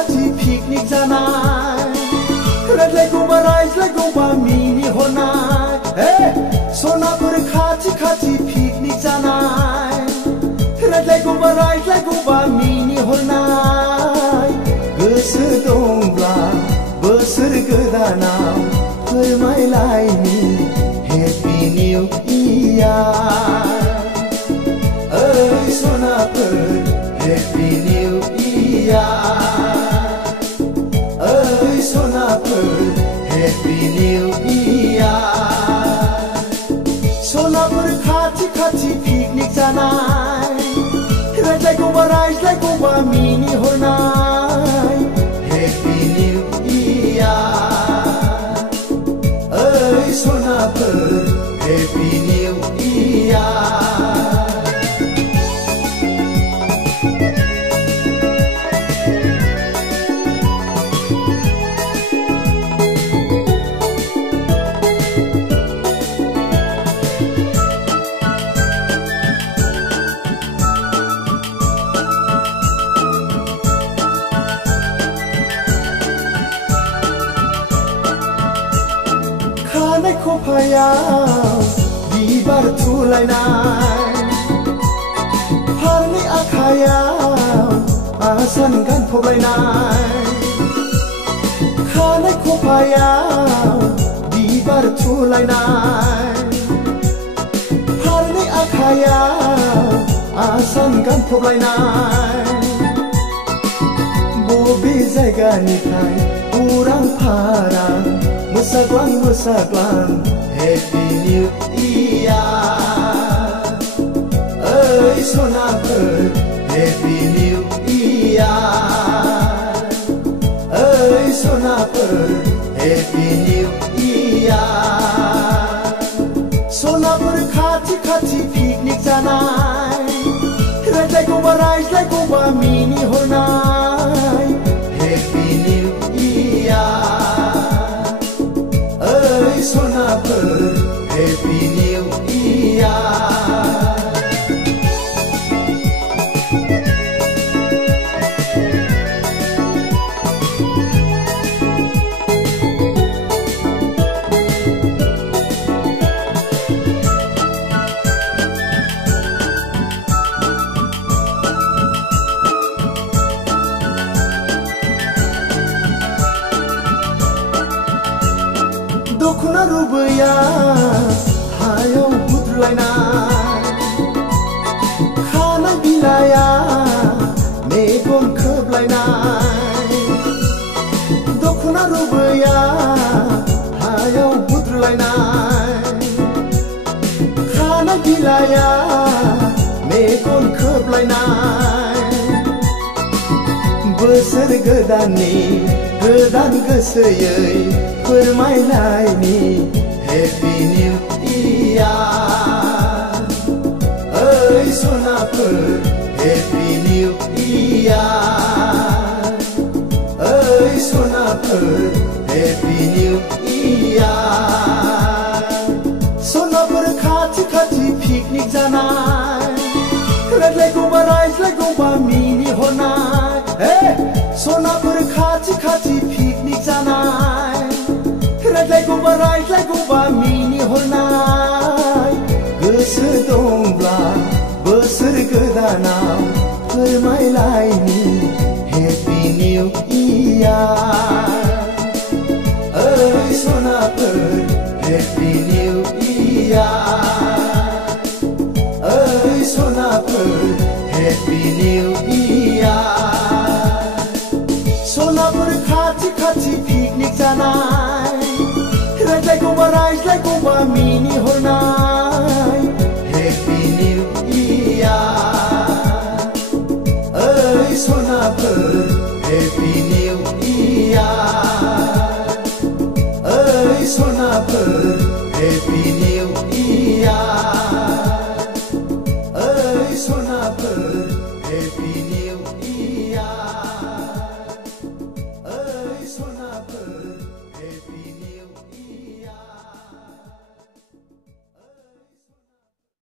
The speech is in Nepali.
खाथि पिकनिक जानाय रायज्लायगौबा मिनि हरनाय सनाफोर खाथि खाथि पिकनिक जानाय रायज्लायगौबा मिनि हरनाय गोसो दंब्ला बोसोर गोदानाव फोरमायलायनि हेपि निउ इयार ओइ सनाफोर हेपि निउ इयार ओइ सनाफोर हेपि निउ इयार सनाफोर खाथि खाथि पिकनिक जानाय रायज्लायगौबा मिनि हरनाय हेपि निउ इयार ओइ सनाफोर हेपि निउ इयार खानाय खफायाव बिबार थुलायनाय फारनै आखायाव आसान गानफबलायनाय खानाय खफायाव बिबार थुलायनाय फारनै आखायाव आसान गानफबलायनाय बबे जायगानिफ्राय उरां फारां मोसाग्लां हेपि निउ इयार ओइ सनाफोर हेपि निउ इयार ओइ सनाफोर हेपि निउ इयार सनाफोर खाथि खाथि पिकनिक जानाय रायज्लायगौबा मिनि हरनाय हेपि निउ इयार ओइ सनाफोर हेपि निउ इयार दखना रुबैया हायाव बुद्रुलायनाय खानाय बिलाइया मेगन खोबलायनाय दखना रुबैया हायाव बुद्रुलायनाय खानाय बिलाइया मेगन खोबलायनाय बोसोर गोदाननि गोदान गोसोयै फोरमायलायनि हेपि निउ इयार ओइ सनाफोर हेपि निउ इयार ओइ सनाफोर हेपि निउ इयार सनाफोर खाथि खाथि पिकनिक जानाय रायज्लायगौबा मिनि हरनाय सनाफोर खाथि खाथि पिकनिक जानाय रायज्लायगौबा मिनि हरनाय गोसो दंब्ला बोसोर गोदानाव फोरमायलायनि हेपि निउ इयार ओइ सनाफोर हेपि निउ इयार ओइ सनाफोर हेपि निउ इयार सनाफोर खाथि खाथि पिकनिक जानाय रायज्लायगौबा मिनि हरनाय हेपि निउ इयार ओइ सनाफोर